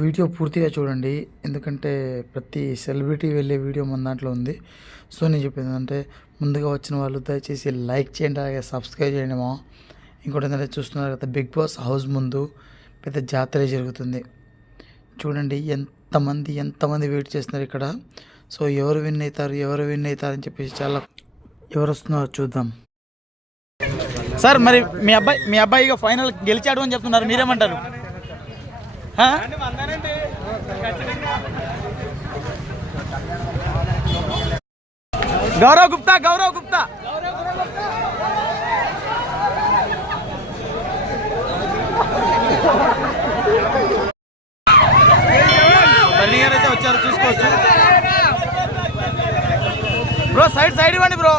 Video పూర్తిగా చూడండి, ఎందుకంటే ప్రతి సెలబ్రిటీ వెళ్ళే వీడియో మన దాంట్లో ఉంది. సో నేను చెప్పింది ఏంటంటే, ముందుగా వచ్చిన వాళ్ళు దయచేసి లైక్ చేయండి, అలాగే సబ్స్క్రైబ్ చేయండి. ఇంకోటి ఏంటంటే, చూస్తున్నారు కదా, బిగ్ బాస్ హౌస్ ముందు పెద్ద జాతర జరుగుతుంది. చూడండి ఎంతమంది వెయిట్ చేస్తున్నారు ఇక్కడ. సో ఎవరు విన్ అవుతారు అని చెప్పేసి చాలా ఎవరు వస్తున్నారో చూద్దాం. సార్, మరి మీ అబ్బాయి ఇక ఫైనల్ గెలిచాడు అని చెప్తున్నారు, మీరేమంటారు? గౌరవ్ గుప్తా బన్నీ గారు అయితే వచ్చారు, చూసుకోవచ్చు. బ్రో సైడ్ ఇవ్వండి బ్రో.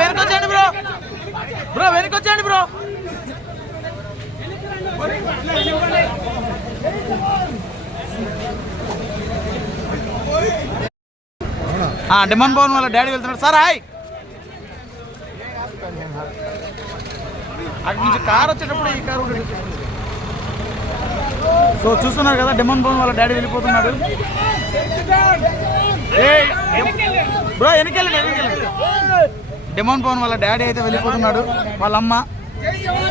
వెనకొచ్చేయండి బ్రో. డిమాండ్ భవన్ వాళ్ళ డాడీ వెళ్తున్నాడు. Sir hi. అక్కడి నుంచి కార్ వచ్చేటప్పుడు ఈ కారు. సో చూస్తున్నారు కదా, డిమాండ్ భవన్ వాళ్ళ డాడీ వెళ్ళిపోతున్నాడు. బ్రో వెనకెళ్ళండి. డిమాండ్ భవన్ వాళ్ళ డాడీ అయితే వెళ్ళిపోతున్నాడు, వాళ్ళ అమ్మ.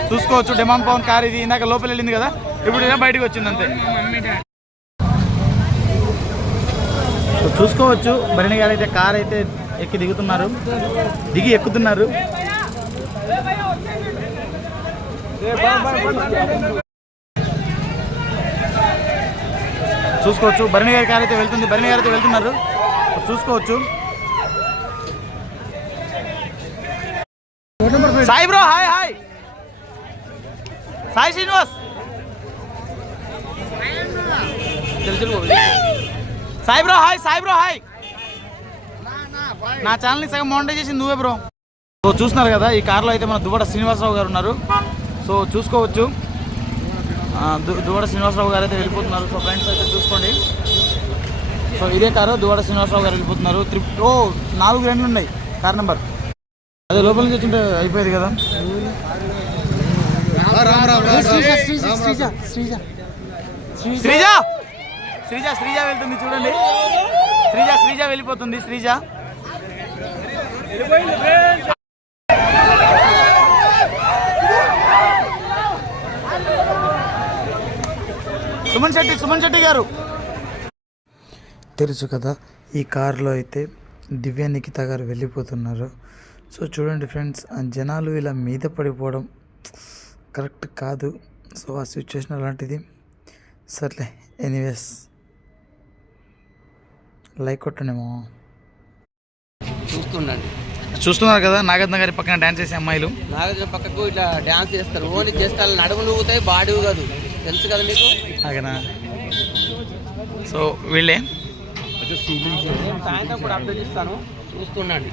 చూసుకోవచ్చు, డిమాండ్ భవన్ కార్ ఇది. ఇందాక లోపల వెళ్ళింది కదా, ఇప్పుడు బయటకు వచ్చింది అంతే. చూసుకోవచ్చు, భరణి గారు అయితే కార్ అయితే ఎక్కుతున్నారు. చూసుకోవచ్చు, భరణి గారి కార్ అయితే వెళ్తున్నారు. చూసుకోవచ్చు. Sai bro hi. Sai Srinivas. Sai bro hi. నా ఛానల్ని సగం మానిటైజ్ చేసింది నువ్వే బ్రో. సో చూస్తున్నారు కదా, ఈ కార్లో అయితే మన దువ్వాడ శ్రీనివాసరావు గారు ఉన్నారు. సో చూసుకోవచ్చు, దువ్వాడ శ్రీనివాసరావు గారు అయితే వెళ్ళిపోతున్నారు. సో ఫ్రెండ్స్ అయితే చూసుకోండి. సో ఇదే కారు, దువ్వాడ శ్రీనివాసరావు గారు వెళ్ళిపోతున్నారు. 4 2 ఉన్నాయి కార్ నెంబర్. అదే లోపల నుంచి వచ్చింటే అయిపోయేది కదా. శ్రీజ వెళ్తుంది చూడండి. శ్రీజ వెళ్ళిపోతుంది. సుమన్ శెట్టి గారు తెలుసు కదా, ఈ కారులో అయితే దివ్య నిఖిత గారు వెళ్ళిపోతున్నారు. సో చూడండి ఫ్రెండ్స్, జనాలు ఇలా మీద పడిపోవడం కరెక్ట్ కాదు. సో ఆ సిచ్యువేషన్ అలాంటిది. సర్లే, ఎనీవేస్ లైక్ కొట్టండేమో. చూస్తున్నారు కదా, నాగార్జున గారి పక్కన డ్యాన్స్ చేసే అమ్మాయిలు. నాగార్జున పక్కకు ఇట్లా డ్యాన్స్ చేస్తారు. ఓన్లీ జస్ట్ అలా నడుములు ఊగుతాయి, బాడీ కాదు. తెలుసు కదా మీకు. అలాగేనా? సో వీళ్ళే సాయంత్రం కూడా అప్డేట్ ఇస్తాను, చూస్తుండండి.